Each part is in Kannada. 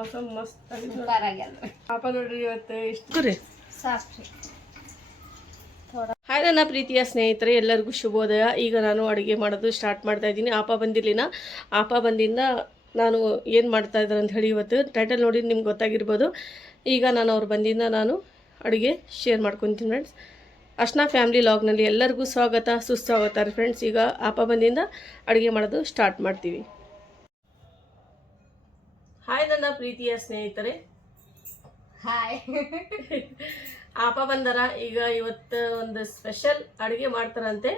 ಆಸಮ್ ಮಸ್ತ್ ಪಾಪ ನೋಡ್ರಿ ಇವತ್ತು ಇಷ್ಟು ರೀ ಸಾಕ್ರಿ. ಹಾಯ್ ನನ್ನ ಪ್ರೀತಿಯ ಸ್ನೇಹಿತರೆ ಎಲ್ಲರಿಗೂ ಶುಭೋದಯ. ಈಗ ನಾನು ಅಡುಗೆ ಮಾಡೋದು ಸ್ಟಾರ್ಟ್ ಮಾಡ್ತಾ ಇದ್ದೀನಿ. ಆಪ ಬಂದಿರಲಿಲ್ಲ ಆಪ ಬಂದಿಂದ ನಾನು ಏನು ಮಾಡ್ತಾ ಇದ್ದಾರೆ ಅಂತ ಹೇಳಿ ಇವತ್ತು ಟೈಟಲ್ ನೋಡಿ ನಿಮ್ಗೆ ಗೊತ್ತಾಗಿರ್ಬೋದು. ಈಗ ನಾನು ಅವ್ರು ಬಂದಿಂದ ನಾನು ಅಡುಗೆ ಶೇರ್ ಮಾಡ್ಕೊತೀನಿ ಫ್ರೆಂಡ್ಸ್ ಅರ್ಶನಾ ಫ್ಯಾಮ್ಲಿ ಲಾಗ್ನಲ್ಲಿ ಎಲ್ಲರಿಗೂ ಸ್ವಾಗತ ಸುಸ್ವಾಗತ ರೀ ಫ್ರೆಂಡ್ಸ್ ಈಗ ಆಪ ಬಂದಿಂದ ಅಡುಗೆ ಮಾಡೋದು ಸ್ಟಾರ್ಟ್ ಮಾಡ್ತೀವಿ. ಹಾಯ್ ನನ್ನ ಪ್ರೀತಿಯ ಸ್ನೇಹಿತರೆ. ಹಾಯ್ ಆಪ ಬಂದಾರ ಈಗ ಇವತ್ತು ಒಂದು ಸ್ಪೆಷಲ್ ಅಡುಗೆ ಮಾಡ್ತಾರಂತೆ.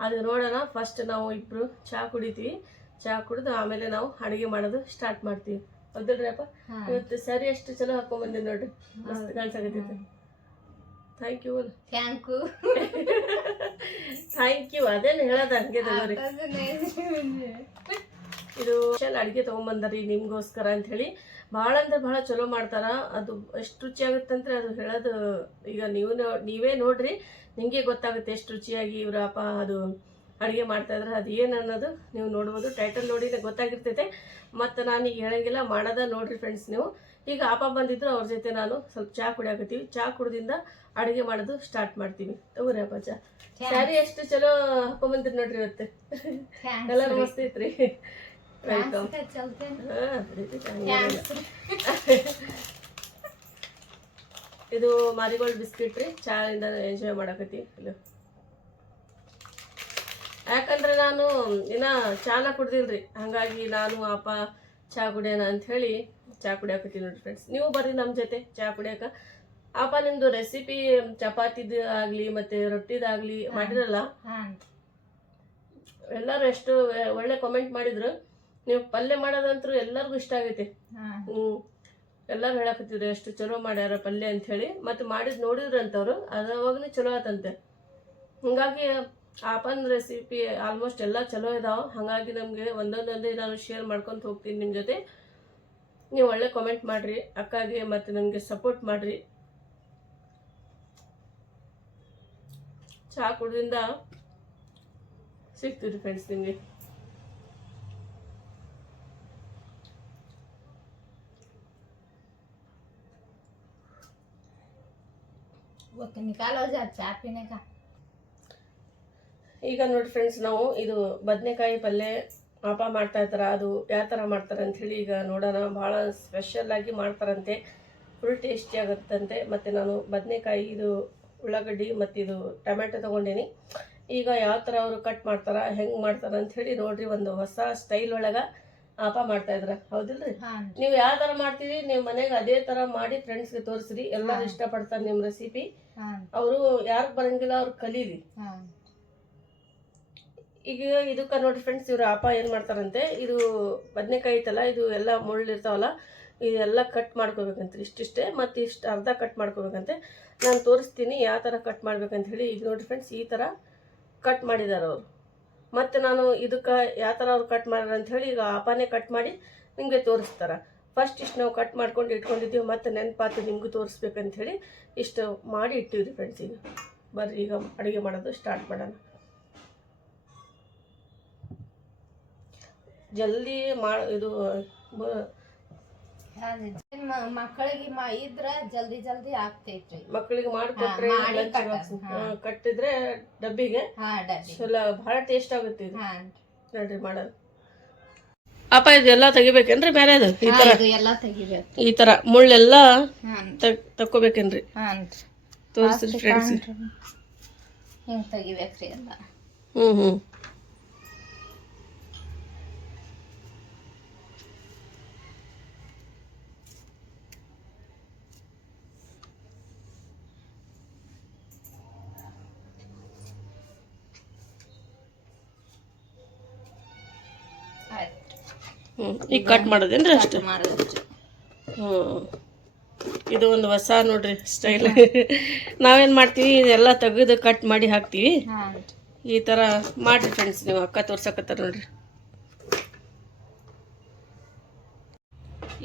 ಅದು ನೋಡೋಣ ಫಸ್ಟ್ ನಾವು ಇಬ್ಬರು ಚಹಾ ಕುಡಿತೀವಿ. ಚಹಾ ಕುಡಿದು ಆಮೇಲೆ ನಾವು ಅಡುಗೆ ಮಾಡೋದು ಸ್ಟಾರ್ಟ್ ಮಾಡ್ತೀವಿ. ಹೌದಲ್ರಿ ಅಪ್ಪ? ಇವತ್ತು ಸರಿ ಅಷ್ಟು ಚಲೋ ಹಾಕೊಂಡ್ ನೋಡಿ ನೋಡ್ರಿ. ಮಸ್ತ್ ಕಾಣಿಸಾಗತ್ತೈತೆ thank you thank you thank you ಅದೇನು ಹೇಳೋದು ಹಂಗೆ ಇದು ಸ್ಪೆಷಲ್ ಅಡುಗೆ ತೊಗೊಂಬಂದರಿ ನಿಮ್ಗೋಸ್ಕರ ಅಂತ ಹೇಳಿ ಭಾಳ ಅಂದ್ರೆ ಭಾಳ ಚಲೋ ಮಾಡ್ತಾರ. ಅದು ಎಷ್ಟು ರುಚಿ ಆಗುತ್ತಂದ್ರೆ ಅದು ಹೇಳೋದು ಈಗ ನೀವು ನೀವೇ ನೋಡ್ರಿ. ನಿಮಗೆ ಗೊತ್ತಾಗುತ್ತೆ ಎಷ್ಟು ರುಚಿಯಾಗಿ ಇವ್ರ ಅಪ್ಪ ಅದು ಅಡುಗೆ ಮಾಡ್ತಾ ಇದ್ರೆ. ಅದು ಏನು ಅನ್ನೋದು ನೀವು ನೋಡ್ಬೋದು. ಟೈಟಲ್ ನೋಡಿ ಗೊತ್ತಾಗಿರ್ತೈತೆ. ಮತ್ತು ನಾನು ಈಗ ಹೇಳಂಗಿಲ್ಲ ಮಾಡೋದ ನೋಡ್ರಿ ಫ್ರೆಂಡ್ಸ್ ನೀವು. ಈಗ ಅಪ್ಪ ಬಂದಿದ್ರು ಅವ್ರ ಜೊತೆ ನಾನು ಸ್ವಲ್ಪ ಚಹಾ ಕುಡಿಯಾಕತ್ತೀವಿ. ಚಹಾ ಕುಡ್ದಿಂದ ಅಡುಗೆ ಮಾಡೋದು ಸ್ಟಾರ್ಟ್ ಮಾಡ್ತೀವಿ. ತಗೋರಿ ಅಪ್ಪ ಚಾ ಸ್ಯಾರಿ ಎಷ್ಟು ಚಲೋ ಹಾಕೊಂಬಂದಿರಿ ನೋಡ್ರಿ ಇವತ್ತು. ಕಲರ್ ಮಸ್ತ್ ಐತ್ರಿ. ಇದು ಮಾರಿಗೋಲ್ಡ್ ಬಿಸ್ಕಿಟ್ ರೀ. ಚಾಯಿಂದ ಎಂಜಾಯ್ ಮಾಡಕತ್ತಿ. ಇಲ್ಲ. ಯಾಕಂದ್ರೆ ನಾನು ಇನ್ನ ಚಾನ ಕುಡ್ದಿಲ್ರಿ. ಹಂಗಾಗಿ ನಾನು ಅಪ್ಪ ಚಾ ಕುಡಿಯೋಣ ಅಂತ ಹೇಳಿ ಚಾ ಕುಡಿಯಾಕತ್ತೀನಿ ನೋಡ್ರಿ ಫ್ರೆಂಡ್ಸ್ ನೀವು ಬರ್ರಿ ನಮ್ಮ ಜೊತೆ ಚಾ ಕುಡಿಯಾಕ. ಅಪ್ಪ ನಿಮ್ದು ರೆಸಿಪಿ ಚಪಾತಿದ ಆಗ್ಲಿ ಮತ್ತೆ ರೊಟ್ಟಿದಾಗ್ಲಿ ಮಾಡಿರಲ್ಲ? ಎಲ್ಲರೂ ಎಷ್ಟು ಒಳ್ಳೆ ಕಾಮೆಂಟ್ ಮಾಡಿದ್ರು. ನೀವು ಪಲ್ಯ ಮಾಡೋದಂತೂ ಎಲ್ಲರಿಗೂ ಇಷ್ಟ ಆಗೈತಿ. ಹ್ಞೂ ಎಲ್ಲರೂ ಹೇಳಕತ್ತಿದ್ರು ಎಷ್ಟು ಚಲೋ ಮಾಡ್ಯಾರ ಪಲ್ಯ ಅಂತ ಹೇಳಿ. ಮತ್ತೆ ಮಾಡಿದ್ ನೋಡಿದ್ರಂತವ್ರು ಅದಾವಾಗನೇ ಚಲೋ ಆತಂತೆ. ಹಂಗಾಗಿ ಆಪನ್ ರೆಸಿಪಿ ಆಲ್ಮೋಸ್ಟ್ ಎಲ್ಲ ಚಲೋ ಇದಾವೆ. ಹಾಗಾಗಿ ನಮಗೆ ಒಂದೊಂದೊಂದೇ ನಾನು ಶೇರ್ ಮಾಡ್ಕೊಂತ ಹೋಗ್ತೀನಿ ನಿಮ್ಮ ಜೊತೆ. ನೀವು ಒಳ್ಳೆ ಕಾಮೆಂಟ್ ಮಾಡ್ರಿ ಅಕ್ಕಾಗೆ ಮತ್ತು ನನಗೆ ಸಪೋರ್ಟ್ ಮಾಡ್ರಿ. ಚಹಾ ಕುಡ್ದಿಂದ ಸಿಗ್ತೀರಿ ಫ್ರೆಂಡ್ಸ್ ನಿಮಗೆ. वो निकालो जा चाय पीने का ಈಗ ನೋಡಿ ಫ್ರೆಂಡ್ಸ್ ನಾವು ಇದು ಬದನೆಕಾಯಿ ಪಲ್ಯ ಪಾಪ ಮಾಡ್ತಾ ಇರ್ತಾರ ಅದು ಯಾವ ಥರ ಮಾಡ್ತಾರೆ ಅಂತ ಹೇಳಿ ಈಗ ನೋಡೋಣ ಭಾಳ ಸ್ಪೆಷಲ್ ಆಗಿ ಮಾಡ್ತಾರಂತೆ ಫುಲ್ ಟೇಸ್ಟಿ ಆಗುತ್ತಂತೆ ಮತ್ತು ನಾನು ಬದನೆಕಾಯಿ ಇದು ಉಳ್ಳಾಗಡ್ಡಿ ಮತ್ತು ಇದು ಟೊಮೆಟೊ ತೊಗೊಂಡೀನಿ ಈಗ ಯಾವ ಥರ ಅವರು ಕಟ್ ಮಾಡ್ತಾರ ಹೆಂಗೆ ಮಾಡ್ತಾರ ಅಂತ ಹೇಳಿ ನೋಡ್ರಿ ಒಂದು ಹೊಸ ಸ್ಟೈಲ್ ಒಳಗೆ ಹಪ ಮಾಡ್ತಾ ಇದ್ರ? ಹೌದಿಲ್ರಿ? ನೀವು ಯಾವ ತರ ಮಾಡ್ತೀರಿ ನೀವು ಮನೆಗೆ ಅದೇ ತರ ಮಾಡಿ ಫ್ರೆಂಡ್ಸ್ ತೋರ್ಸ್ರಿ ತೋರಿಸ್ರಿ ಇಷ್ಟ ಪಡ್ತಾರ ನಿಮ್ ರೆಸಿಪಿ ಅವರು ಯಾರು ಬರಂಗಿಲ್ಲ ಅವ್ರು ಕಲೀರಿ ಈಗ ಇದಕ್ಕ ನೋಡಿ ಫ್ರೆಂಡ್ಸ್ ಇವ್ರ ಹಪ ಏನ್ ಮಾಡ್ತಾರಂತೆ ಇದು ಬದನೆಕಾಯಿ ಐತಲ್ಲ ಇದು ಎಲ್ಲ ಮುಳ್ಳಿರ್ತಾವಲ್ಲ ಇದೆಲ್ಲ ಕಟ್ ಮಾಡ್ಕೋಬೇಕಂತ ಇಷ್ಟಿಷ್ಟೇ ಮತ್ತೆ ಇಷ್ಟ ಅರ್ಧ ಕಟ್ ಮಾಡ್ಕೋಬೇಕಂತೆ. ನಾನು ತೋರಿಸ್ತೀನಿ ಯಾವ ತರ ಕಟ್ ಮಾಡ್ಬೇಕಂತ ಹೇಳಿ ಈಗ ನೋಡಿ ಫ್ರೆಂಡ್ಸ್ ಈ ತರ ಕಟ್ ಮಾಡಿದ್ದಾರೆ ಅವರು. ಮತ್ತು ನಾನು ಇದಕ್ಕೆ ಯಾವ ಥರ ಅವ್ರು ಕಟ್ ಮಾಡ್ಯಾರ ಅಂತ ಹೇಳಿ ಈಗ ಅಪ್ಪನೇ ಕಟ್ ಮಾಡಿ ನಿಮಗೆ ತೋರಿಸ್ತಾರೆ. ಫಸ್ಟ್ ಇಷ್ಟು ನಾವು ಕಟ್ ಮಾಡ್ಕೊಂಡು ಇಟ್ಕೊಂಡಿದ್ದೀವಿ, ಮತ್ತು ನೆನಪಾತು ನಿಮಗೂ ತೋರಿಸ್ಬೇಕಂತ ಹೇಳಿ ಇಷ್ಟು ಮಾಡಿ ಇಟ್ಟಿವ್ರಿ ಫ್ರೆಂಡ್ಸ್ ಈಗ. ಬರ್ರಿ, ಈಗ ಅಡುಗೆ ಮಾಡೋದು ಸ್ಟಾರ್ಟ್ ಮಾಡೋಣ. ಜಲ್ದಿ ಮಾ ಇದು ಮಕ್ಕಳಿಗೆ ಇದ್ರ ಜಲ್ದಿ ಜಲ್ದಿ ಆಗ್ತೈತ್ರಿ. ಮಕ್ಕಳಿಗೆ ಮಾಡಿಕೊಟ್ರೆ ಕಟ್ಟಿದ್ರೆ ಡಬ್ಬಿಗೆ ಚಲೋ ಭಾಳ ಟೇಸ್ಟ್ ಆಗುತ್ತೆ ನೋಡ್ರಿ ಮಾಡೋದು ಅಪ್ಪ ಇದೆಲ್ಲ ತೆಗಿಬೇಕೇನ್ರಿ ಮೇಲೆ ಈ ತರ. ಎಲ್ಲ ತೆಗಿಬೇಕು. ಈ ತರ. ಮುಳ್ಳೆಲ್ಲ ತಕ್ಕೋಬೇಕೇನ್ರಿ? ತೋರಿಸ್ರಿ ಫ್ರೆಂಡ್ಸ್ ಹಿಂಗೆ ತೆಗಿಬೇಕ್ರಿ ಎಲ್ಲ. ಹ್ಞೂ ಹ್ಞೂ ಹ್ಞೂ ಈಗ ಕಟ್ ಮಾಡೋದೇನ್ರಿ ಅಷ್ಟು? ಹ್ಞೂ ಇದು ಒಂದು ಹೊಸ ನೋಡ್ರಿ ಸ್ಟೈಲ್ ನಾವೇನು ಮಾಡ್ತೀವಿ ಇದೆಲ್ಲ ತೆಗೆದು ಕಟ್ ಮಾಡಿ ಹಾಕ್ತೀವಿ. ಈ ಥರ ಮಾಡಿರಿ ಫ್ರೆಂಡ್ಸ್ ನೀವು ಅಕ್ಕ ತೋರ್ಸಕತ್ತಾರ ನೋಡ್ರಿ.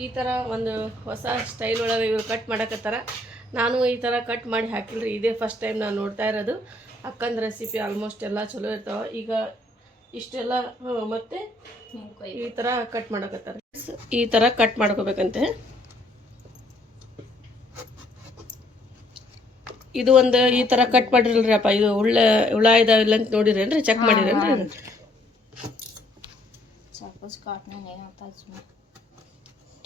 ಈ ಥರ ಒಂದು ಹೊಸ ಸ್ಟೈಲ್ ಒಳಗೆ ಇವ್ರು ಕಟ್ ಮಾಡಕತ್ತಾರ. ನಾನು ಈ ಥರ ಕಟ್ ಮಾಡಿ ಹಾಕಿಲ್ರಿ. ಇದೇ ಫಸ್ಟ್ ಟೈಮ್ ನಾನು ನೋಡ್ತಾ ಇರೋದು. ಅಕ್ಕನ ರೆಸಿಪಿ ಆಲ್ಮೋಸ್ಟ್ ಎಲ್ಲ ಚಲೋ ಇರ್ತಾವ. ಈಗ ಇಷ್ಟೆಲ್ಲ ಮತ್ತೆ ಈ ತರ ಕಟ್ ಮಾಡಕತ್ತಾರೆ. ಈ ತರ ಕಟ್ ಮಾಡ್ಕೋಬೇಕಂತೆ. ಇದು ಒಂದು ಈ ತರ ಕಟ್ ಮಾಡಿರಲ್ರಿ ಅಪ್ಪ ಇದು ಉಳ್ಳ ಹುಳ ಇದಾವಿಲ್ಲ ಅಂತ ನೋಡಿರೇನ್ರಿ ಚೆಕ್ ಮಾಡಿರೇನ್ರಿ?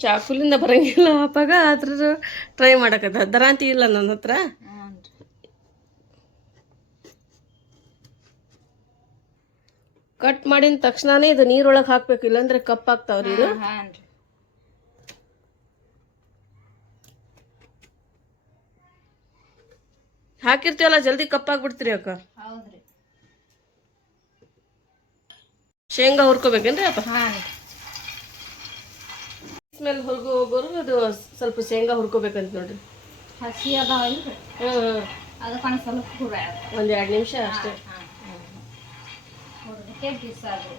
ಚಾಕುಲಿಂದ ಬರಂಗಿಲ್ಲ ಅಪ್ಪಾಗ ಅದ್ರ ಟ್ರೈ ಮಾಡಕತ್ತ ದರಾಂತಿ ಇಲ್ಲ ನನ್ನ ಹತ್ರ. ಕಟ್ ಮಾಡಿದ ತಕ್ಷಣನೇ ಇದು ನೀರೊಳಗೆ ಹಾಕ್ಬೇಕು ಇಲ್ಲಾಂದ್ರೆ ಕಪ್ಪಾಗ್ತಾವ್ರಿ ಇದು. ಹಾಕಿರ್ತೀವಲ್ಲ ಜಲ್ದಿ ಕಪ್ಪಾಗ್ಬಿಡ್ತೀರಿ ಅಕ್ಕ. ಶೇಂಗಾ ಹುರ್ಕೋಬೇಕೇನ್ರಿ ಅಪ್ಪ? ಮೇಲೆ ಹುರ್ಗೋಗೋರು ಅದು ಸ್ವಲ್ಪ ಶೇಂಗಾ ಹುರ್ಕೋಬೇಕಂತ ನೋಡ್ರಿ. ಹಸಿ ಅದ ಸ್ವಲ್ಪ ಒಂದ್ ಎರಡು ನಿಮಿಷ ಅಷ್ಟೇ. ಹಾಂ ಬಿಸಾರು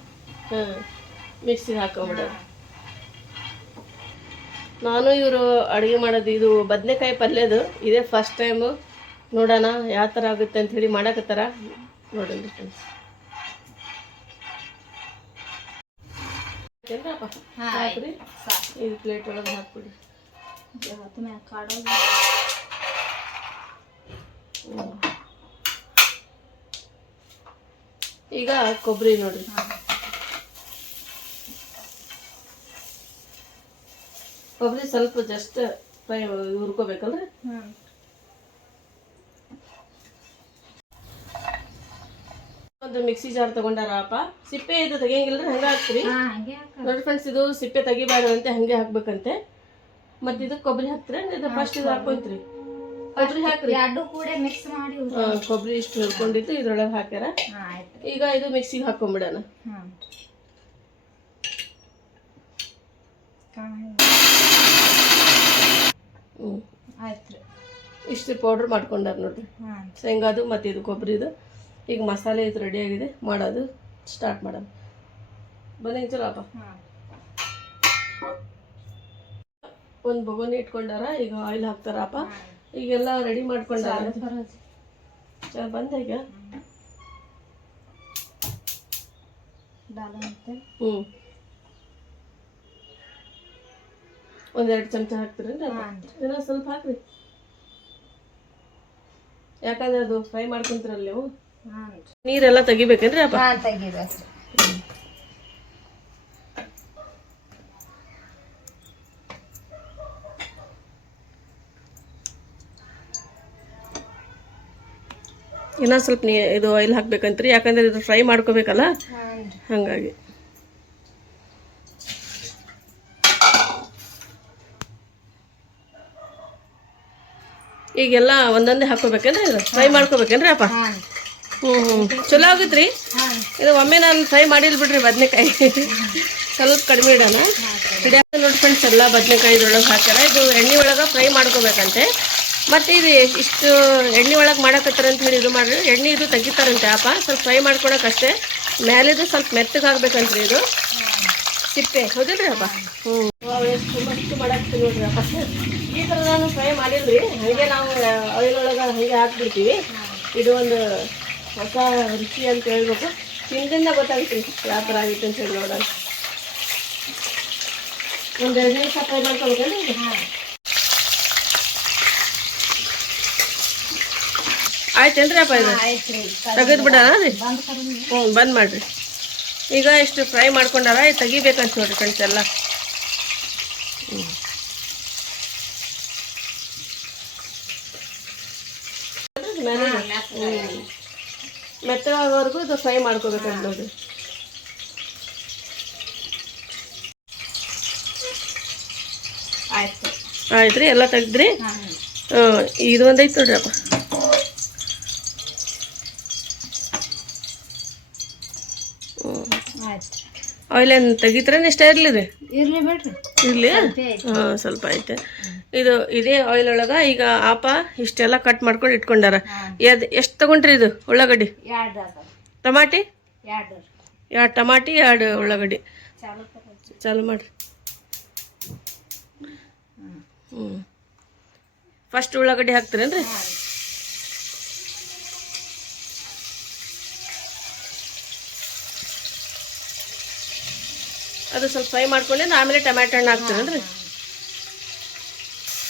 ಮಿಕ್ಸಿಗೆ ಹಾಕೊಂಬಿಡೋದು ನಾನು ಇವರು ಅಡುಗೆ ಮಾಡೋದು ಇದು ಬದನೆಕಾಯಿ ಪಲ್ಯದು. ಇದೇ ಫಸ್ಟ್ ಟೈಮು ನೋಡೋಣ ಯಾವ ಥರ ಆಗುತ್ತೆ ಅಂತ ಹೇಳಿ ಮಾಡಕತ್ತಾರ ನೋಡೋಣ ಫ್ರೆಂಡ್ಸ್ ಹಾಂ ಹಾಕ್ರಿ ಇದು ಪ್ಲೇಟ್ ಒಳಗೆ ಹಾಕ್ಬಿಡಿ. ಇವತ್ತು ಮ್ಯಾಗ ಕಾಡೋದು ಹ್ಮ್. ಈಗ ಕೊಬ್ಬರಿ ನೋಡ್ರಿ. ಕೊಬ್ಬರಿ ಸ್ವಲ್ಪ ಜಸ್ಟ್ ಫ್ರೈ ಹುರ್ಕೋಬೇಕಲ್ರಿ? ಒಂದು ಮಿಕ್ಸಿ ಜಾರ್ ತಗೊಂಡಾರಪ್ಪ. ಸಿಪ್ಪೆ ಇದು ತೆಗಿಯಂಗಿಲ್ರಿ ಹಂಗೆ ಹಾಕ್ತೀರಿ. ನೋಡಿ ಫ್ರೆಂಡ್ಸ್ ಇದು ಸಿಪ್ಪೆ ತೆಗಿಬಾರ್ದಂತೆ ಹಂಗೆ ಹಾಕ್ಬೇಕಂತೆ. ಮತ್ತೆ ಇದು ಕೊಬ್ಬರಿ ಹಾಕ್ತೀರ ಇದು ಫಸ್ಟ್ ಇದು ಹಾಕೊಂತ್ರಿ. ಕೊಬ್ಬರಿ ಹಾಕ್ರಿ. ಎರಡು ಕೂಡ ಮಿಕ್ಸ್ ಮಾಡಿ ಕೊಬ್ಬರಿ ಇಷ್ಟು ಹುರ್ಕೊಂಡಿದ್ದು ಇದ್ರೊಳಗೆ ಹಾಕ್ಯಾರ. ಈಗ ಇದು ಮಿಕ್ಸಿಗೆ ಹಾಕೊಂಡ್ಬಿಡೋಣ ಇಷ್ಟು ಪೌಡ್ರ್ ಮಾಡ್ಕೊಂಡಾರ ನೋಡ್ರಿ. ಶೇಂಗಾದು ಮತ್ತು ಇದು ಕೊಬ್ಬರಿದು. ಈಗ ಮಸಾಲೆ ಇದು ರೆಡಿ ಆಗಿದೆ. ಮಾಡೋದು ಸ್ಟಾರ್ಟ್ ಮಾಡೋಣ. ಬನ್ನಿ ಚಲೋ ಅಪ್ಪ ಒಂದು ಬೊಗೋನಿ ಇಟ್ಕೊಂಡಾರ ಈಗ ಆಯಿಲ್ ಹಾಕ್ತಾರಪ್ಪ ಈಗೆಲ್ಲ ರೆಡಿ ಮಾಡ್ಕೊಂಡ ಬಂದ ಈಗ? ಹ್ಞೂ ಒಂದೆರಡು ಚಮಚ ಹಾಕ್ತೀರೇನ್ರಿ ಏನೋ ಸ್ವಲ್ಪ ಹಾಕ್ರಿ. ಯಾಕಂದ್ರೆ ಅದು ಫ್ರೈ ಮಾಡ್ಕೊಂತೀರಲ್ಲ ನೀವು? ನೀರೆಲ್ಲ ತೆಗಿಬೇಕೇನ್ರಿ ಅಪ್ಪ? ತೆಗಿಬೇಕು. ಇನ್ನೂ ಸ್ವಲ್ಪ ನೀ ಇದು ಆಯಿಲ್ ಹಾಕ್ಬೇಕಂತ್ರಿ. ಯಾಕಂದ್ರೆ ಇದು ಫ್ರೈ ಮಾಡ್ಕೋಬೇಕಲ್ಲ? ಹಂಗಾಗಿ. ಈಗೆಲ್ಲ ಒಂದೊಂದೇ ಹಾಕೋಬೇಕೇನ್ರಿ ಇದು? ಫ್ರೈ ಮಾಡ್ಕೋಬೇಕೇನ್ರಿ ಅಪ್ಪ? ಹ್ಞೂ ಹ್ಞೂ ಚಲೋ ಆಗುತ್ತೆ ರೀ ಇದು ಒಮ್ಮೆ ನಾನು ಫ್ರೈ ಮಾಡಿಲ್ಲ ಬಿಡ್ರಿ ಬದನೆಕಾಯಿ. ಸ್ವಲ್ಪ ಕಡಿಮೆ ಇಡೋಣ. ನೋಡಿ ಫ್ರೆಂಡ್ಸ್ ಎಲ್ಲ ಬದನೆಕಾಯಿ ಇದ್ರೊಳಗೆ ಹಾಕ್ಯಾರ. ಇದು ಎಣ್ಣೆ ಒಳಗೆ ಫ್ರೈ ಮಾಡ್ಕೋಬೇಕಂತೆ. ಮತ್ತು ಇದು ಇಷ್ಟು ಎಣ್ಣೆ ಒಳಗೆ ಮಾಡಕತ್ತಾರ ಅಂತ ಹೇಳಿ ಇದು ಮಾಡಿರಿ. ಎಣ್ಣೆ ಇದು ತೆಗಿತಾರಂತೆ ಅಪ್ಪ. ಸ್ವಲ್ಪ ಫ್ರೈ ಮಾಡ್ಕೊಳಕ್ಕಷ್ಟೇ ಮೇಲಿದು ಸ್ವಲ್ಪ ಮೆತ್ತಗೆ ಆಗ್ಬೇಕಂತ್ರಿ ಇದು. ಸಿಪ್ಪೆ. ಹೌದಿಲ್ರಿ ಅಪ್ಪ? ಹ್ಞೂ ಎಷ್ಟು ಮಾಡಾಕ್ತೀವಿ ನೋಡ್ರಿ ಅಪ್ಪ. ಈ ಥರ ನಾನು ಫ್ರೈ ಮಾಡಿಲ್ರಿ. ಹಾಗೆ ನಾವು ಆಯಿಲ್ ಒಳಗೆ ಹಾಗೆ ಹಾಕ್ಬಿಡ್ತೀವಿ. ಇದು ಒಂದು ಹೊಸ ರುಚಿ ಅಂತ ಹೇಳ್ಬೇಕು. ತಿಂದಿಂದ ಗೊತ್ತಾಗುತ್ತೆ ಯಾವ ಥರ ಆಗಿತ್ತು ಅಂತ ಹೇಳಿ ನೋಡೋಣ. ಒಂದು ಎರಡು ನಿಮಿಷ ಫ್ರೈ ಇದು ಹಾಂ ಆಯ್ತೇನ್ರಿ ಅಪ್ಪ ಇದು ತೆಗೆದು ಬಿಡೋಣ ರೀ? ಹ್ಞೂ ಬಂದ್ ಮಾಡಿರಿ. ಈಗ ಇಷ್ಟು ಫ್ರೈ ಮಾಡ್ಕೊಂಡಾರ ಇದು ತೆಗಿಬೇಕಂತ ನೋಡ್ರಿ ಫ್ರೆಂಡ್ಸ್ ಎಲ್ಲ. ಮೆತ್ತ ಮೆತ್ತಗಾಗೋವರೆಗೂ ಇದು ಫ್ರೈ ಮಾಡ್ಕೋಬೇಕಂತ ನೋಡ್ರಿ. ಆಯ್ತು. ಆಯ್ತು ರೀ ಎಲ್ಲ ತೆಗ್ದ್ರಿ? ಇದು ಒಂದೈತೆ ನೋಡ್ರಿ ಅಪ್ಪ ಆಯ್ತು ಆಯಿಲ್ ಏನು ತೆಗಿತ್ರೇನು ಇಷ್ಟ ಇರಲಿ ರೀ. ಇರ್ಲಿ ಬಿಡ್ರಿ. ಇರಲಿ? ಹಾಂ ಸ್ವಲ್ಪ ಐತೆ. ಇದು ಇದೇ ಆಯಿಲ್ ಒಳಗೆ ಈಗ ಆಪ ಇಷ್ಟೆಲ್ಲ ಕಟ್ ಮಾಡ್ಕೊಂಡು ಇಟ್ಕೊಂಡಾರ. ಎದು ಎಷ್ಟು ತಗೊಂಡ್ರಿ ಇದು ಉಳ್ಳಾಗಡ್ಡಿ? ಟಮಾಟಿ? ಎರಡು ಟಮಾಟಿ ಎರಡು ಉಳ್ಳಾಗಡ್ಡಿ. ಚಾಲು ಮಾಡಿರಿ. ಹ್ಞೂ ಫಸ್ಟ್ ಉಳ್ಳಾಗಡ್ಡಿ ಹಾಕ್ತೀರೇನ್ರಿ? ಹಾಂ ಅದು ಸ್ವಲ್ಪ ಫ್ರೈ ಮಾಡ್ಕೊಂಡಿದ್ದು ಆಮೇಲೆ ಟೊಮ್ಯಾಟೊ ಹಣ್ಣು ಹಾಕ್ತೀರೇನ್ರಿ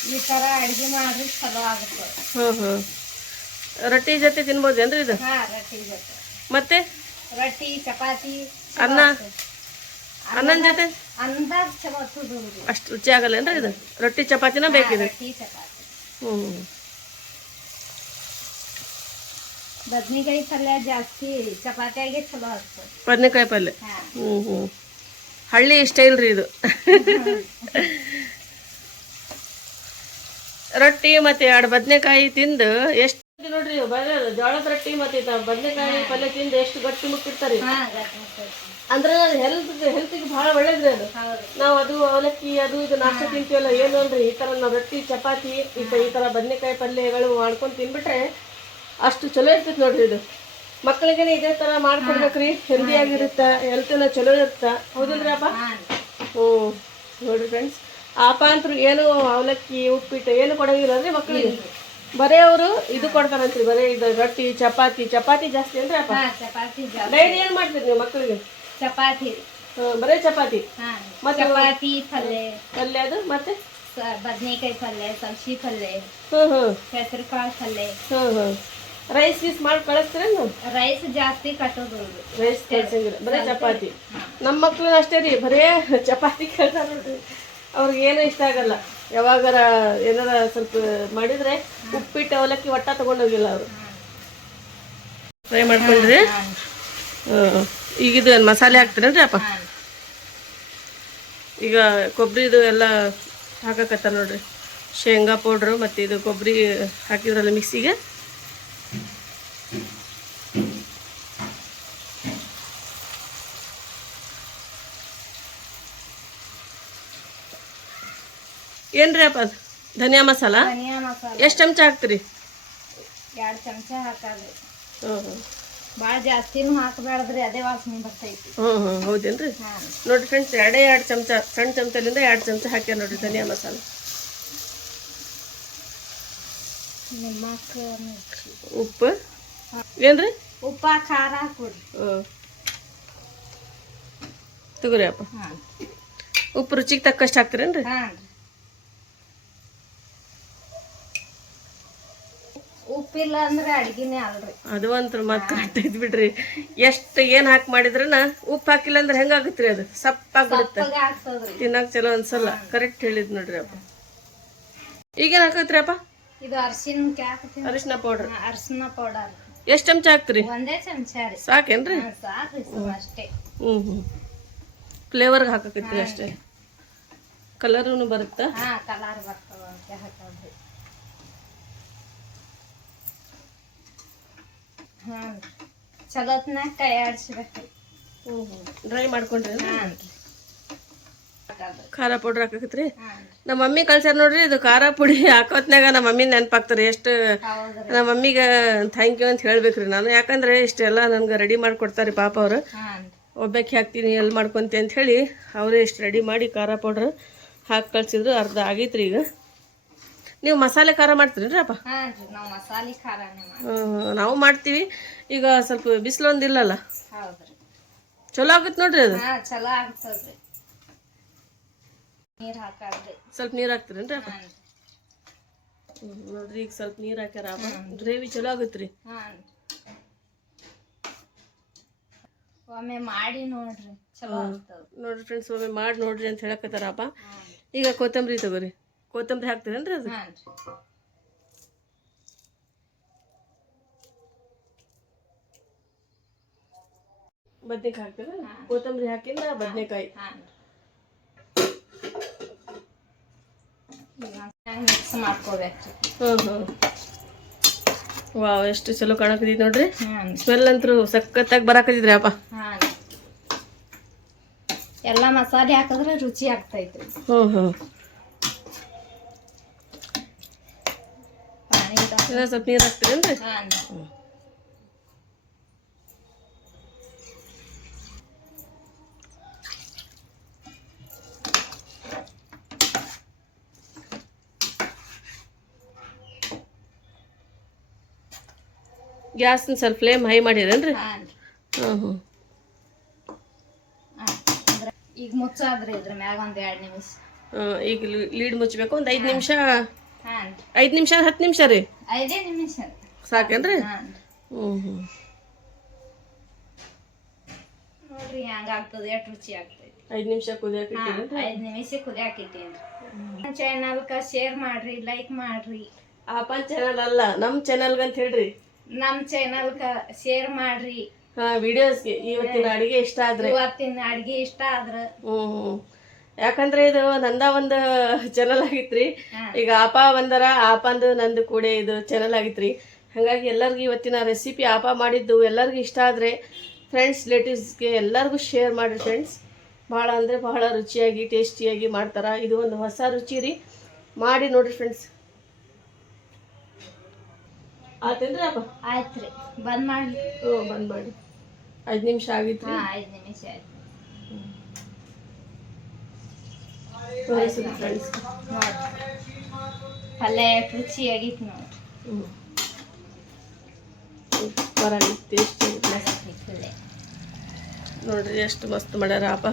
ಈ ಥರ ಅಡುಗೆ ಮಾಡ್ರಿ ಚಲೋ ಆಗುತ್ತೆ. ಹಾಂ ಹಾಂ ರೊಟ್ಟಿ ಜೊತೆ ತಿನ್ಬೋದೇನ್ರಿ ಇದು? ಹಾ ರೊಟ್ಟಿ ಜೊತೆ. ಮತ್ತೆ? ರೊಟ್ಟಿ ಚಪಾತಿ ಅನ್ನ? ಅನ್ನನ ಜೊತೆ? ಅನ್ನದಾಗ ಚಲೋ ಹತ್ತುದು ಅಷ್ಟು ರುಚಿ ಆಗಲ್ಲೇನ್ರಿ ಇದು? ರೊಟ್ಟಿ ಚಪಾತಿನ ಬೇಕಿದೆ? ರೊಟ್ಟಿ ಚಪಾತಿ. ಹ್ಞೂ ಬದ್ನಿಕಾಯಿ ಪಲ್ಯ ಜಾಸ್ತಿ ಚಪಾತಿಯಾಗೆ ಚಲೋ ಆಗ್ತದೆ ಬದನೆಕಾಯಿ ಪಲ್ಯ? ಹಾ. ಹ್ಞೂ ಹ್ಞೂ ಹಳ್ಳಿ ಸ್ಟೈಲ್ ರೀ ಇದು. ರೊಟ್ಟಿ ಮತ್ತೆ ಎರಡು ಬದನೆಕಾಯಿ ತಿಂದು ಎಷ್ಟು ನೋಡ್ರಿ ಜೋಳದ ರೊಟ್ಟಿ ಮತ್ತೆ ಬದನೆಕಾಯಿ ಪಲ್ಯ ತಿಂದು ಎಷ್ಟು ಗಟ್ಟಿ ಮುಟ್ಟಿರ್ತಾರೆ. ಅಂದ್ರೆ ಹೆಲ್ತ್ ಹೆಲ್ತಿಗೆ ಭಾಳ ಒಳ್ಳೇದ್ರಿ ಅದು. ನಾವು ಅದು ಅವಲಕ್ಕಿ ಅದು ಇದು ನಾಷ್ಟ ತಿಂತೀವಲ್ಲ ಏನು ಅಲ್ರಿ? ಈ ತರ ನಾವು ರೊಟ್ಟಿ ಚಪಾತಿ ಈ ಥರ ಈ ಥರ ಬದನೆಕಾಯಿ ಪಲ್ಯಗಳು ಮಾಡ್ಕೊಂಡು ತಿನ್ಬಿಟ್ರೆ ಅಷ್ಟು ಚಲೋ ಇರ್ತೈತೆ ನೋಡ್ರಿ ಇದು. ಮಕ್ಕಳಿಗೆ ಇದೇ ತರ ಮಾಡ್ಕೊಡ್ಬೇಕ್ರಿ. ಹೆಲ್ದಿ ಆಗಿರುತ್ತೆ ಹೆಲ್ತ್ನ ಚಲೋ ಇರುತ್ತ. ಹೌದಿಲ್ರಿ ಅಪ್ಪ? ಓ ಹ್ಞೂ ನೋಡ್ರಿ ಫ್ರೆಂಡ್ಸ್ ಅಪ್ಪ ಅಂತರು ಏನು ಅವಲಕ್ಕಿ ಉಪ್ಪಿಟ್ಟು ಏನು ಕೊಡೋಂಗಿಲ್ಲ ರೀ. ಮಕ್ಕಳಿಗೆ ಬರೇ ಅವರು ಇದು ಕೊಡ್ತಾರಂತ್ರಿ ಬರೇ ಇದು ರೊಟ್ಟಿ ಚಪಾತಿ. ಚಪಾತಿ ಜಾಸ್ತಿ ಅಂದ್ರೆ ಅಪ್ಪ? ಡೈಲಿ ಏನು ಮಾಡ್ತೀರಿ ನೀವು ಮಕ್ಕಳಿಗೆ? ಚಪಾತಿ. ಬರೇ ಚಪಾತಿ. ಮತ್ತೆ ಚಪಾತಿ ಪಲ್ಯ ಪಲ್ಯ ಅದು ಮತ್ತೆ? ಬದನೆಕಾಯಿ ಪಲ್ಯ ಸಬ್ಸಿ ಪಲ್ಯ ಹ್ಞೂ ಹ್ಞೂ ಹೆಸರು ಕಾಳು ಪಲ್ಯ ಹ್ಮ್. ಹ್ಞೂ ರೈಸ್ ಗೀಸ್ ಮಾಡಿ ಕಳಿಸ್ತೀರೇನು? ರೈಸ್ ಜಾಸ್ತಿ ಕಟ್ಟೋದು ರೈಸ್ ಕಳ್ಸಂಗಿಲ್ಲ ಬರೀ ಚಪಾತಿ. ನಮ್ಮ ಮಕ್ಳು ಅಷ್ಟೇ ರೀ ಬರೇ ಚಪಾತಿ ಕೇಳ್ತಾರೆ ನೋಡ್ರಿ. ಅವ್ರಿಗೆ ಏನು ಇಷ್ಟ ಆಗಲ್ಲ. ಯಾವಾಗಾರ ಏನಾರ ಸ್ವಲ್ಪ ಮಾಡಿದ್ರೆ ಉಪ್ಪಿಟ್ಟು ಅವಲಕ್ಕಿ ಒಟ್ಟ ತಗೊಂಡೋಗಿಲ್ಲ ಅವರು. ಫ್ರೈ ಮಾಡ್ಕೊಂಡ್ರಿ. ಈಗ ಇದು ಮಸಾಲೆ ಹಾಕ್ತೀರೇನ್ರಿ ಅಪ್ಪ? ಈಗ ಕೊಬ್ಬರಿದು ಎಲ್ಲ ಹಾಕಕತ್ತಾರ ನೋಡ್ರಿ. ಶೇಂಗಾ ಪೌಡ್ರು ಮತ್ತು ಇದು ಕೊಬ್ಬರಿ ಹಾಕಿದ್ರಲ್ಲ ಮಿಕ್ಸಿಗೆ? ಏನ್ರಿ ಅಪ್ಪ ಅದು? ಧನಿಯಾ ಮಸಾಲ? ಧನಿಯಾ ಮಸಾಲ. ಎಷ್ಟು ಚಮಚ ಹಾಕ್ತೀರಿ? ಎರಡು ಚಮಚ ಹಾಕಾದ್ರಿ ಭಾಳ ಜಾಸ್ತಿನೂ ಹಾಕಬೇಡ್ದ್ರಿ ಅದೇ ವಾಸನೆ ಬರ್ತೈತಿ. ಹ್ಞೂ ಹ್ಞೂ ಹೌದೇನ್ರಿ? ನೋಡಿರಿ ಫ್ರೆಂಡ್ಸ್ ಎರಡೇ ಎರಡು ಚಮಚ ಸಣ್ಣ ಚಮಚದಿಂದ ಎರಡು ಚಮಚ ಹಾಕ್ಯಾರ ನೋಡ್ರಿ ಧನಿಯಾ ಮಸಾಲ. ಉಪ್ಪು? ಏನ್ರಿ? ಉಪ್ಪ ಖಾರ ಹಾಕೊಡ್ರಿ ಹ್ಞೂ ತಗೋರಿ ಅಪ್ಪ. ಹಾಂ. ಉಪ್ಪು ರುಚಿಗೆ ತಕ್ಕಷ್ಟು ಹಾಕ್ತೀರೇನ್ರಿ? ಹಾಂ ಉಪ್ಪಿಲ್ಲ ಅಂದ್ರೆ ಅಡ್ಗಿನೇ ಅಲ್ರಿ. ಅದು ಒಂತ್ರ ಮತ್ತೆ ಕರೆಕ್ಟ್ ಬಿಡ್ರಿ. ಎಷ್ಟು ಏನು ಹಾಕಿ ಮಾಡಿದ್ರನ ಉಪ್ಪು ಹಾಕಿಲ್ಲ ಅಂದ್ರೆ ಹೆಂಗಾಗತ್ರಿ ಅದು? ಸಪ್ಪಾಗ್ಬಿಡುತ್ತೆ ತಿನ್ನಕ್ ಚಲೋ ಅನ್ಸಲ್ಲ. ಕರೆಕ್ಟ್ ಹೇಳಿದ್ ನೋಡ್ರಿ ಅಪ್ಪ. ಈಗೇನು ಹಾಕತ್ರಿ ಅಪ್ಪ? ಇದು ಅರ್ಶಿನ ಅರಿಶಿನ ಪೌಡರ್ ಅರ್ಶಿನ ಪೌಡರ್ ಎಷ್ಟು ಚಮಚ ಹಾಕ್ತೀರಿ? ಒಂದೇ ಚಮಚ ರೀ. ಸಾಕೇನ್ರಿ? ಸಾಕ್ರಿ ಅಷ್ಟೇ. ಹ್ಞೂ ಹ್ಞೂ ಫ್ಲೇವರ್ಗೆ ಹಾಕಕತ್ರಿ ಅಷ್ಟೇ. ಕಲರೂ ಬರುತ್ತಾ? ಹಾ ಕಲರ್ ಬರ್ತದ ಹಾಕೋದ್ರಿ ಹಾಂ. ಚಲೋತ್ನಾಗ ಕೈ ಆಡ್ಸ್ಬೇಕ್ರಿ ಹ್ಞೂ ಹ್ಞೂ ಡ್ರೈ ಮಾಡ್ಕೊಂಡ್ರಿ ಹಾಂ. ಖಾರ ಪೌಡ್ರ್ ಹಾಕಕತ್ರಿ? ಹಾಂ. ನಮ್ಮ ಮಮ್ಮಿ ಕಳ್ಸ್ಯಾರ ನೋಡ್ರಿ ಇದು ಖಾರ ಪುಡಿ ಹಾಕೋತ್ನಾಗ ನಮ್ಮ ಮಮ್ಮಿ ನೆನಪಾಗ್ತಾರೆ ಎಷ್ಟು ನಮ್ಮ ಮಮ್ಮಿಗೆ ಥ್ಯಾಂಕ್ ಯು ಅಂತ ಹೇಳ್ಬೇಕ್ರಿ ನಾನು. ಯಾಕಂದ್ರೆ ಇಷ್ಟೆಲ್ಲ ನನ್ಗೆ ರೆಡಿ ಮಾಡಿಕೊಡ್ತಾರೆ ಪಾಪ ಅವರು. ಒಬ್ಬಕ್ಕೆ ಒಬ್ಬಾಕಿ ಹಾಕ್ತೀನಿ ಎಲ್ಲಿ ಮಾಡ್ಕೊತೀನಿ ಅಂತ ಹೇಳಿ ಅವರೇ ಇಷ್ಟು ರೆಡಿ ಮಾಡಿ ಖಾರ ಪೌಡ್ರ್ ಹಾಕಿ ಕಳ್ಸಿದ್ರು ಅರ್ಧ ಆಗೈತ್ರಿ ಈಗ. ನೀವು ಮಸಾಲೆ ಖಾರ ಮಾಡ್ತೀರಿ ಅಪ್ಪ ನಾವು ಮಸಾಲೆ ಖಾರನೇ ಮಾಡಿ ಹ್ಮ್, ನಾವು ಮಾಡ್ತೀವಿ. ಈಗ ಸ್ವಲ್ಪ ಬಿಸಿಲೊಂದು ಇಲ್ಲಲ್ಲ ಹೌದ್ರಿ ಚಲೋ ಆಗುತ್ತೆ ನೋಡ್ರಿ ಅದು? ಹಾಂ ಚಲೋ ಆಗ್ತದ್ರಿ. ನೀರು ಹಾಕಾದ್ರಿ. ಸ್ವಲ್ಪ ನೀರು ಹಾಕ್ತೀರೇನ್ರಿ ಅಪ್ಪ ಹ್ಮ್, ನೋಡ್ರಿ ಈಗ ಸ್ವಲ್ಪ ನೀರು ಹಾಕ್ಯಾರ ಅಪ್ಪ ಗ್ರೇವಿ ಚಲೋ ಆಗುತ್ತೆ ರೀ. ಹಾಂ ಒಮ್ಮೆ ಮಾಡಿ ನೋಡ್ರಿ ಚಲೋ ಆಗ್ತದ ನೋಡ್ರಿ ಫ್ರೆಂಡ್ಸ್ ಒಮ್ಮೆ ಮಾಡಿ ನೋಡ್ರಿ ಅಂತ ಹೇಳಕತ್ತಾರ ಅಪ್ಪ ಈಗ ಕೊತ್ತಂಬರಿ ತಗೋರಿ. ಕೊತ್ತಂಬರಿ ಹಾಕ್ತೀರೇನ್ರಿ ಅದು ಬದ್ನೆಕಾಯಿ ಹಾಕ್ತೀರ? ಕೊತ್ತಂಬರಿ ಹಾಕಿಂದ ಬದ್ನೆಕಾಯಿ. ಮಿಕ್ಸ್ ಮಾಡ್ಕೋಬೇಕ್ರಿ. ಹ್ಞೂ ಹ್ಞೂ ವಾವ್ ಎಷ್ಟು ಚಲೋ ಕಾಣಕತ್ತೈತಿ ನೋಡ್ರಿ. ಸ್ಮೆಲ್ ಅಂತೂ ಸಖತ್ತಾಗಿ ಬರಾಕತ್ತಿದ್ರಿ ಅಪ್ಪ. ಹಾಂ ಎಲ್ಲ ಮಸಾಲೆ ಹಾಕಿದ್ರೆ ರುಚಿ ಆಗ್ತೈತೆ. ಹ್ಞೂ ಹ್ಞೂ ಇನ್ನೂ ಸ್ವಲ್ಪ ನೀರು ಹಾಕ್ತೀರೇನ್ರಿ? ಹಾಂ ಗ್ಯಾಸ್ನ ಸ್ವಲ್ಪ ಫ್ಲೇಮ್ ಹೈ ಮಾಡಿರೇನ್ರಿ? ಹಾಂ ಹ್ಞೂ ಈಗ ಮುಚ್ಚಾದ್ರಿ ಇದ್ರ ಮ್ಯಾಗ ಒಂದು ಎರಡ್ ನಿಮಿಷ. ಹ್ಮ್, ಈಗ ಲೀಡ್ ಮುಚ್ಚಬೇಕು ಒಂದು ಐದು ನಿಮಿಷ ಐದು ನಿಮಿಷ ಹತ್ತು ನಿಮಿಷ ರೀ? ಐದೇ ನಿಮಿಷ. ಸಾಕೇನ್ರಿ? ಹ್ಞೂ ಹ್ಞೂ ನೋಡ್ರಿ ಹೆಂಗಾಗ್ತದೆ ಎಷ್ಟು ರುಚಿ ಆಗ್ತೈತಿ ಐದು ನಿಮಿಷ ಇಟ್ಟಿರೇನ್ರಿ ಐದು ನಿಮಿಷ ಕುದಿಯಾಕಿಟ್ಟೇನ್ರಿ ನಮ್ಮ ಚಾನಲ್ಗೆ ಶೇರ್ ಮಾಡ್ರಿ ಲೈಕ್ ಮಾಡ್ರಿ. ಆಪನ್ ಚಾನಲ್ ಅಲ್ಲ ನಮ್ಮ ಚಾನಲ್ಗೆ ಅಂತ ಹೇಳ್ರಿ. ನಮ್ಮ ಚಾನಲ್ಗೆ ಶೇರ್ ಮಾಡ್ರಿ. ಹಾ ವಿಡಿಯೋಸ್ಗೆ ಇವತ್ತಿನ ಅಡಿಗೆ ಇಷ್ಟ ಆದ್ರೆ. ಇವತ್ತಿನ ಅಡಿಗೆ ಇಷ್ಟ ಆದ್ರೆ. ಹ್ಮ್. ಯಾಕಂದ್ರೆ ಇದು ನಂದ ಒಂದು ಚಾನಲ್ ಆಗಿತ್ರಿ. ಈಗ ಆಪ ಬಂದರ ಆಪಂದು ನಂದು ಕೂಡ ಇದು ಚಾನಲ್ ಆಗಿತ್ರಿ. ಹಾಗಾಗಿ ಎಲ್ಲರಿಗೂ ಇವತ್ತಿನ ರೆಸಿಪಿ ಆಪ ಮಾಡಿದ್ದು ಎಲ್ಲರಿಗೂ ಇಷ್ಟ ಆದರೆ ಫ್ರೆಂಡ್ಸ್ ರಿಲೇಟಿವ್ಸ್ಗೆ ಎಲ್ಲರಿಗೂ ಶೇರ್ ಮಾಡಿ ಫ್ರೆಂಡ್ಸ್ ಭಾಳ ಅಂದರೆ ಬಹಳ ರುಚಿಯಾಗಿ ಟೇಸ್ಟಿಯಾಗಿ ಮಾಡ್ತಾರೆ. ಇದು ಒಂದು ಹೊಸ ರುಚಿ ರೀ. ಮಾಡಿ ನೋಡ್ರಿ ಫ್ರೆಂಡ್ಸ್ ಆತೇನ್ರಿ ಅಪ್ಪ ಆಯ್ತ್ರಿ. ಬಂದ್ ಮಾಡಿ ಹ್ಞೂ ಬಂದ್ ಮಾಡಿ ಐದು ನಿಮಿಷ ಆಗಿತ್ತು ಐದು ನಿಮಿಷ ಆಯ್ತು. ತೋರಿಸ್ರಿ ಫ್ರೆಂಡ್ಸ್ ನೋಡ್ರಿ ಎಷ್ಟು ರುಚಿಯಾಗಿತ್ತು ಮಸ್ತ್ ಐತ್ ಪಲ್ಯ ನೋಡ್ರಿ ಎಷ್ಟು ಮಸ್ತ್ ಮಾಡ್ಯಾರ ಹಬ್ಬ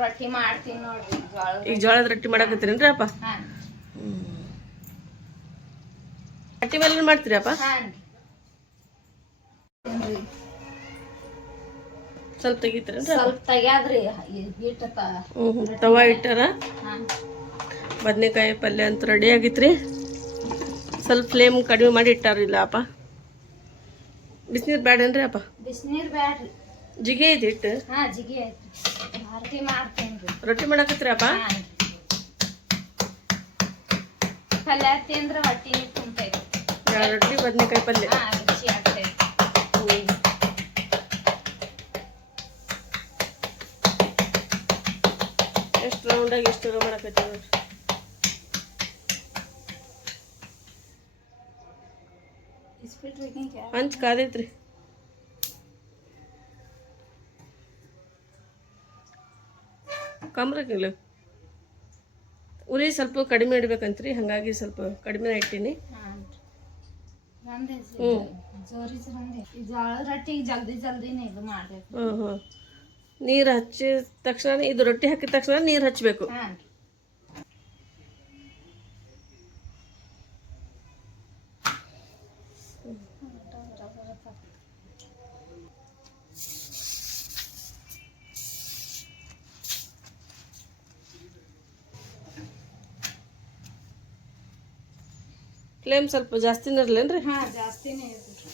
ರೊಟ್ಟಿ ಮಾಡ್ತೀನಿ ನೋಡ್ರಿ. ಈಗ ಜೋಳದ ರೊಟ್ಟಿ ಮಾಡಕತ್ತೀರೇನ್ರಿ ಅಪ್ಪ ರೊಟ್ಟಿ ಮೇಲೆ ಮಾಡ್ತೀರಿ ಅಪ್ಪ. ಸ್ವಲ್ಪ ತೆಗಿತೀರೇನ್ರಿ ಸ್ವಲ್ಪ ತೆಗ್ಯಾದ್ರಿ ಹಿಟ್ಟ ತವಾ ಇಟ್ಟಾರ ಬದನೆಕಾಯಿ ಪಲ್ಯ ಅಂತ ರೆಡಿ ಆಗಿತ್ರಿ. ಸ್ವಲ್ಪ ಫ್ಲೇಮ್ ಕಡಿಮೆ ಮಾಡಿ ಇಟ್ಟಾರಿಲ್ಲ ಅಪ್ಪ. ಬಿಸಿನೀರು ಬೇಡೇನ್ರಿ ಅಪ್ಪ? ಬಿಸಿನೀರ್ ಬೇಡ್ರಿ ಜಿಗೆ ಐತಿ ಇಟ್ಟು ಜಿಗೆ ಜಿಗಿ ಐತ್ರಿ. ರೊಟ್ಟಿ ಮಾಡಾಕತ್ರಿ ರೊಟ್ಟಿ ಮಾಡಕತ್ರಿ ಅಪ್ಪ? ಪಲ್ಯ ತಿಂದ್ರೆ ಹೊಟ್ಟಿ ರೊಟ್ಟಿ ಬದನೆಕಾಯಿ ಪಲ್ಯ? ರೌಂಡಾಗಿ ಎಷ್ಟು ಮಾಡಕತ್ತೀವಿ ನೋಡ್ರಿ ಹಂಚ್ ಕಾದೈತ್ರಿ. ಕಮ್ರಕ್ಕಿಲ್ಲ ಉರಿ ಸ್ವಲ್ಪ ಕಡಿಮೆ ಇಡ್ಬೇಕಂತ್ರಿ ಹಾಗಾಗಿ ಸ್ವಲ್ಪ ಕಡಿಮೆ ಇಟ್ಟೀನಿ. ಹ್ಞೂ ಜಲ್ದಿ ಜಲ್ದಿನೇ ಇದು ಮಾಡ್ಬೇಕು. ಹ್ಞೂ ಹ್ಞೂ ನೀರು ಹಚ್ಚಿದ ತಕ್ಷಣ ಇದು ರೊಟ್ಟಿ ಹಾಕಿದ ತಕ್ಷಣ ನೀರು ಹಚ್ಚಬೇಕು ಹಾಂ. ಫ್ಲೇಮ್ ಸ್ವಲ್ಪ ಜಾಸ್ತಿನೇ ಇರಲೇನ್ರಿ? ಹಾ ಜಾಸ್ತಿನೇ ಇರ್ತೈತಿ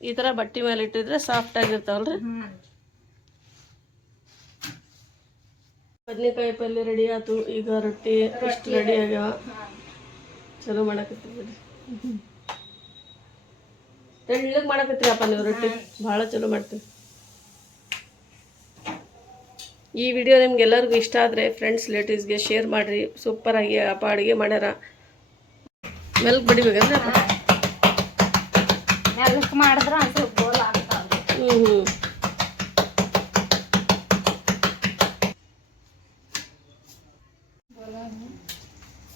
ಈ ಥರ ಬಟ್ಟೆ ಮೇಲೆ ಇಟ್ಟಿದ್ರೆ ಸಾಫ್ಟ್ ಆಗಿರ್ತಾವಲ್ರಿ? ಬದ್ನೆಕಾಯಿ ಪಲ್ಯ ರೆಡಿ ಆಯ್ತು. ಈಗ ರೊಟ್ಟಿ ಇಷ್ಟು ರೆಡಿ ಆಗ್ಯಾವ. ಚಲೋ ಮಾಡಕತ್ತೀವಿ ತೆಳ್ಳಗ್ ತೆಳ್ಳಗೆ ಮಾಡಕತ್ತೀರಿ ನೀವು ರೊಟ್ಟಿ. ಭಾಳ ಚಲೋ ಮಾಡ್ತೀವಿ ಈ ವಿಡಿಯೋ ನಿಮ್ಗೆಲ್ಲರಿಗೂ ಇಷ್ಟ ಆದರೆ ಫ್ರೆಂಡ್ಸ್ ರಿಲೇಟಿವ್ಸ್ಗೆ ಶೇರ್ ಮಾಡಿರಿ. ಸೂಪರಾಗಿ ಅಪ್ಪ ಅಡುಗೆ ಮಾಡ್ಯಾರ. ಮೆಲ್ಕ್ ಬಡಿಬೇಕಂದ್ರೆ ಅಪ್ಪ ಮಾಡಿದ್ರೆ ಸ್ವಲ್ಪ ಗೋಲ್ ಆಗ್ತಾವ್ರಿ ಹ್ಞೂ ಹ್ಞೂ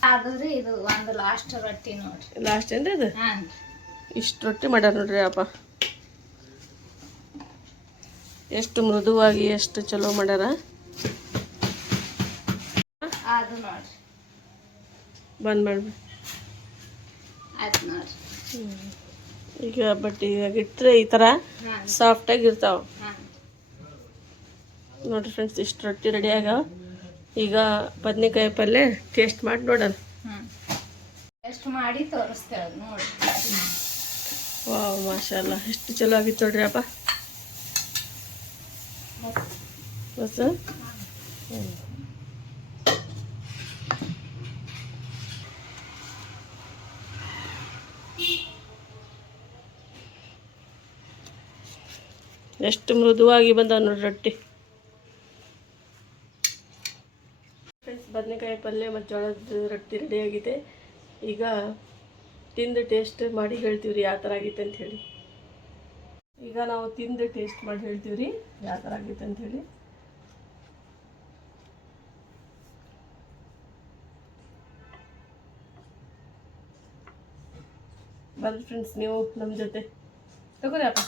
ಆದ್ರಿ ಇದು ಒಂದು ಲಾಸ್ಟ್ ರೊಟ್ಟಿ ನೋಡ್ರಿ. ಲಾಸ್ಟ್ ಏನ್ರಿ ಅದು? ಹಾಂ. ಇಷ್ಟು ರೊಟ್ಟಿ ಮಾಡ್ಯಾರ ನೋಡ್ರಿ ಅಪ್ಪ. ಎಷ್ಟು ಮೃದುವಾಗಿ ಎಷ್ಟು ಚಲೋ ಮಾಡ್ಯಾರ? ಅದು ನೋಡ್ರಿ. ಬಂದ್ ಮಾಡ್ರಿ ಆಯ್ತು ನೋಡ್ರಿ. ಈಗ ಬಟ್ ಈಗ ಇಟ್ಟರೆ ಈ ಥರ ಸಾಫ್ಟಾಗಿ ಇರ್ತಾವೆ. ನೋಡಿರಿ ಫ್ರೆಂಡ್ಸ್ ಇಷ್ಟು ರೊಟ್ಟಿ ರೆಡಿ ಆಗ್ಯಾವ ಈಗ ಬದನೆಕಾಯಿ ಪಲ್ಯ ಟೇಸ್ಟ್ ಮಾಡಿ ನೋಡೋಣ. ಟೇಸ್ಟ್ ಎಷ್ಟು ಮಾಡಿ ತೋರಿಸ್ತೇವೆ ನೋಡಿ. ವಾವ್ ಮಾಶಾಲ್ಲ ಎಷ್ಟು ಚಲೋ ಆಗಿತ್ತು ನೋಡ್ರಿ ಅಪ್ಪ. ಬಸ್ ಎಷ್ಟು ಮೃದುವಾಗಿ ಬಂದವ ನೋಡಿ ರೊಟ್ಟಿ. ಫ್ರೆಂಡ್ಸ್, ಬದನೆಕಾಯಿ ಪಲ್ಯ ಮತ್ತು ಜೋಳದ ರೊಟ್ಟಿ ರೆಡಿ ಆಗಿದೆ. ಈಗ ತಿಂದು ಟೇಸ್ಟ್ ಮಾಡಿ ಹೇಳ್ತೀವಿ ರೀ ಯಾವ ಥರ ಆಗಿತ್ತು ಅಂತ ಹೇಳಿ. ಈಗ ನಾವು ತಿಂದು ಟೇಸ್ಟ್ ಮಾಡಿ ಹೇಳ್ತೀವಿ ರೀ ಯಾವ ಥರ ಆಗಿತ್ತು ಅಂತ ಹೇಳಿ. ಬರ್ರಿ ಫ್ರೆಂಡ್ಸ್ ನೀವು ನಮ್ಮ ಜೊತೆ. ತಗೋರಿ ಅಪ್ಪ.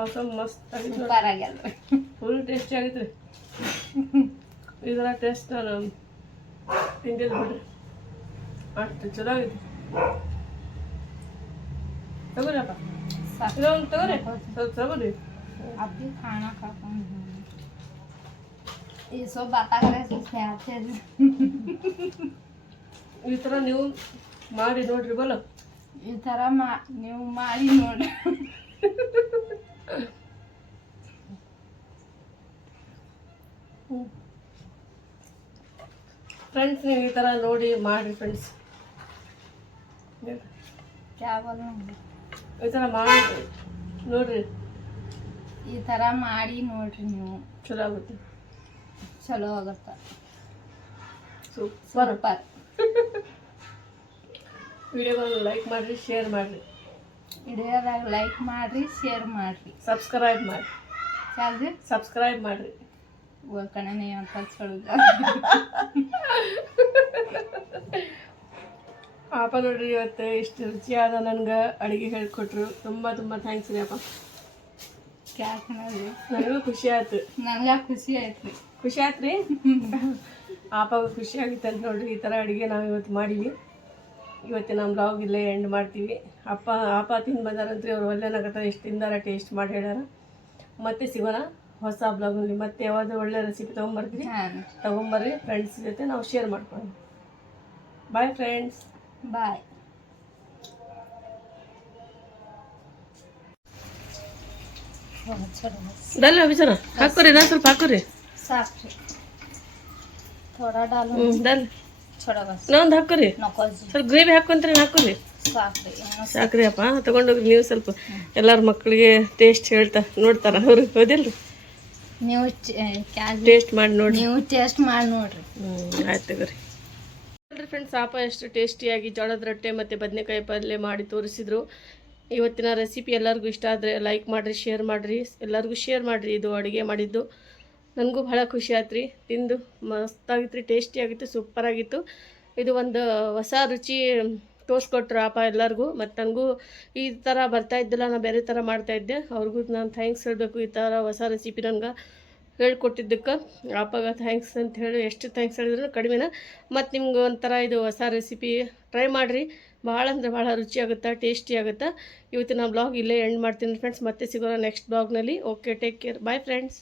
ಆಸಮ್ ಮಸ್ತ್ ಸೂಪರ್ ಫುಲ್ ಟೇಸ್ಟಿ ಆಗೈತೆ ಇದರ ಟೇಸ್ಟ್ ನಾನು ತಿಂದಿಲ್ಲ ಬಿಡ್ರಿ. ಅಷ್ಟು ಚಲೋ ಆಗೈತಿ ತಗೋರಪ್ಪ ಇದೊಂದು ತಗೋರಿ. ಸ್ವಲ್ಪ ತಗೋರಿ. ಅದು ಖಾಣ ಈ ಸೊಬ್ ಬಾತಾಗರೆ ಸುಸ್ತೆ ಈ ಥರ ನೀವು ಮಾಡಿ ನೋಡ್ರಿ ಬಲ್ಲ? ಈ ಥರ ಮಾ ನೀವು ಮಾಡಿ ನೋಡ್ರಿ. ಫ್ರೆಂಡ್ಸ್ ನೀವು ಈ ಥರ ನೋಡಿ ಮಾಡಿ ಫ್ರೆಂಡ್ಸ್ ಈ ಥರ ಮಾಡಿ ನೋಡ್ರಿ. ಈ ಥರ ಮಾಡಿ ನೋಡ್ರಿ ನೀವು. ಚಲೋ ಆಗುತ್ತೆ. ಚಲೋ ಆಗುತ್ತೆ. ಸೂಪರ್. ಸೂಪರ್. ವಿಡಿಯೋಗಳನ್ನ ಲೈಕ್ ಮಾಡಿರಿ ಶೇರ್ ಮಾಡಿರಿ. ವಿಡಿಯೋದಾಗ ಲೈಕ್ ಮಾಡಿರಿ ಶೇರ್ ಮಾಡಿರಿ. ಸಬ್ಸ್ಕ್ರೈಬ್ ಮಾಡಿ ಚಾಲ್ರಿ ಸಬ್ಸ್ಕ್ರೈಬ್ ಮಾಡಿರಿ. ಕಣನೆ ಅಂತ ಚಳುಗ ಪಾಪ ನೋಡ್ರಿ ಇವತ್ತು ಇಷ್ಟು ರುಚಿಯಾದ ನನ್ಗೆ ಅಡುಗೆ ಹೇಳ್ಕೊಟ್ರು. ತುಂಬ ತುಂಬ ಥ್ಯಾಂಕ್ಸ್ ರೀ ಅಪ್ಪ. ನನಗೂ ಖುಷಿ ಆಯ್ತು. ನನಗೆ ಖುಷಿ ಆಯ್ತು. ರೀ ಖುಷಿ ಆಯ್ತು ರೀ ಪಾಪ ಖುಷಿ ಆಗಿತ್ತು ಅಂತ ನೋಡ್ರಿ ಈ ಥರ ಅಡುಗೆ ನಾವು ಇವತ್ತು ಮಾಡೀವಿ ಇವತ್ತಿನ ನಮ್ಮ ಬ್ಲಾಗ್ ಇಲ್ಲೇ ಎಂಡ್ ಮಾಡ್ತೀವಿ. ಅಪ್ಪ ಅಪ್ಪ ತಿಂದು ಬಂದಾರಂತ್ರಿ ಅವ್ರು ಒಳ್ಳೆನಾಗತ್ತ ಎಷ್ಟು ತಿಂದಾರ ಟೇಸ್ಟ್ ಮಾಡಿ ಹೇಳ್ಯಾರ. ಮತ್ತೆ ಸಿಗೋಣ ಹೊಸ ಬ್ಲಾಗ್ನಲ್ಲಿ ಮತ್ತೆ ಯಾವ್ದು ಒಳ್ಳೆ ರೆಸಿಪಿ ತೊಗೊಂಬರ್ತೀವಿ. ತೊಗೊಂಬರ್ರಿ ಫ್ರೆಂಡ್ಸ್ ಜೊತೆ ನಾವು ಶೇರ್ ಮಾಡ್ಕೊಳ್ಳೋಣ. ಬಾಯ್ ಫ್ರೆಂಡ್ಸ್ ಬಾಯ್ ಹಾಕೋರಿ ನಾ ಸ್ವಲ್ಪ ಹಾಕೋರಿ ಸಾಕು. ಡಲ್. ಇನ್ನೊಂದು ಹಾಕೋರಿ ಸ್ವಲ್ಪ ಗ್ರೇವಿ ಹಾಕೊಂತೀರಿ ಹಾಕೋರಿ ಸಾಕ್ರಿ ಅಪ್ಪ ತೊಗೊಂಡೋಗ್ರಿ ನೀವು ಸ್ವಲ್ಪ ಎಲ್ಲರ ಮಕ್ಕಳಿಗೆ ಟೇಸ್ಟ್ ಹೇಳ್ತಾ ನೋಡ್ತಾರ ಅವ್ರಿಗೆ ಹೌದಿಲ್ರಿ? ನೀವು ಟೇಸ್ಟ್ ಮಾಡಿ ನೋಡಿ ನೀವು ಟೇಸ್ಟ್ ಮಾಡಿ ನೋಡ್ರಿ. ಹ್ಞೂ ಆಯ್ತು ರೀ ನೋಡ್ರಿ ಫ್ರೆಂಡ್ಸ್ ಪಾಪ ಎಷ್ಟು ಟೇಸ್ಟಿಯಾಗಿ ಜೋಳದ ರೊಟ್ಟೆ ಮತ್ತು ಬದನೆಕಾಯಿ ಪಲ್ಯ ಮಾಡಿ ತೋರಿಸಿದ್ರು. ಇವತ್ತಿನ ರೆಸಿಪಿ ಎಲ್ಲರಿಗೂ ಇಷ್ಟ ಆದರೆ ಲೈಕ್ ಮಾಡಿರಿ ಶೇರ್ ಮಾಡಿರಿ. ಎಲ್ಲರಿಗೂ ಶೇರ್ ಮಾಡಿರಿ ಇದು ಅಡುಗೆ ಮಾಡಿದ್ದು. ನನಗೂ ಭಾಳ ಖುಷಿ ಆಯ್ತು ರೀ ತಿಂದು ಮಸ್ತಾಗಿತ್ತು ರೀ ಟೇಸ್ಟಿ ಆಗಿತ್ತು ಸೂಪರ್ ಆಗಿತ್ತು. ಇದು ಒಂದು ಹೊಸ ರುಚಿ ತೋರಿಸ್ಕೊಟ್ರು ಆಪ ಎಲ್ಲರಿಗೂ. ಮತ್ತು ನನಗೂ ಈ ಥರ ಬರ್ತಾ ಇದ್ದಿಲ್ಲ ನಾನು ಬೇರೆ ಥರ ಮಾಡ್ತಾಯಿದ್ದೆ ಅವ್ರಿಗೂ ನಾನು ಥ್ಯಾಂಕ್ಸ್ ಹೇಳಬೇಕು ಈ ಥರ ಹೊಸ ರೆಸಿಪಿ ನನಗೆ ಹೇಳ್ಕೊಟ್ಟಿದ್ದಕ್ಕೆ. ಆಪಾಗ ಥ್ಯಾಂಕ್ಸ್ ಅಂತ ಹೇಳಿ ಎಷ್ಟು ಥ್ಯಾಂಕ್ಸ್ ಹೇಳಿದ್ರು ಕಡಿಮೆನ. ಮತ್ತು ನಿಮ್ಗೆ ಒಂಥರ ಇದು ಹೊಸ ರೆಸಿಪಿ ಟ್ರೈ ಮಾಡಿರಿ. ಭಾಳ ಅಂದರೆ ಭಾಳ ರುಚಿ ಆಗುತ್ತೆ ಟೇಸ್ಟಿ ಆಗುತ್ತೆ. ಇವತ್ತಿನ ಬ್ಲಾಗ್ ಇಲ್ಲೇ ಎಂಡ್ ಮಾಡ್ತೀನಿ ಫ್ರೆಂಡ್ಸ್ ಮತ್ತೆ ಸಿಗೋಣ next ಬ್ಲಾಗ್ನಲ್ಲಿ okay take care bye friends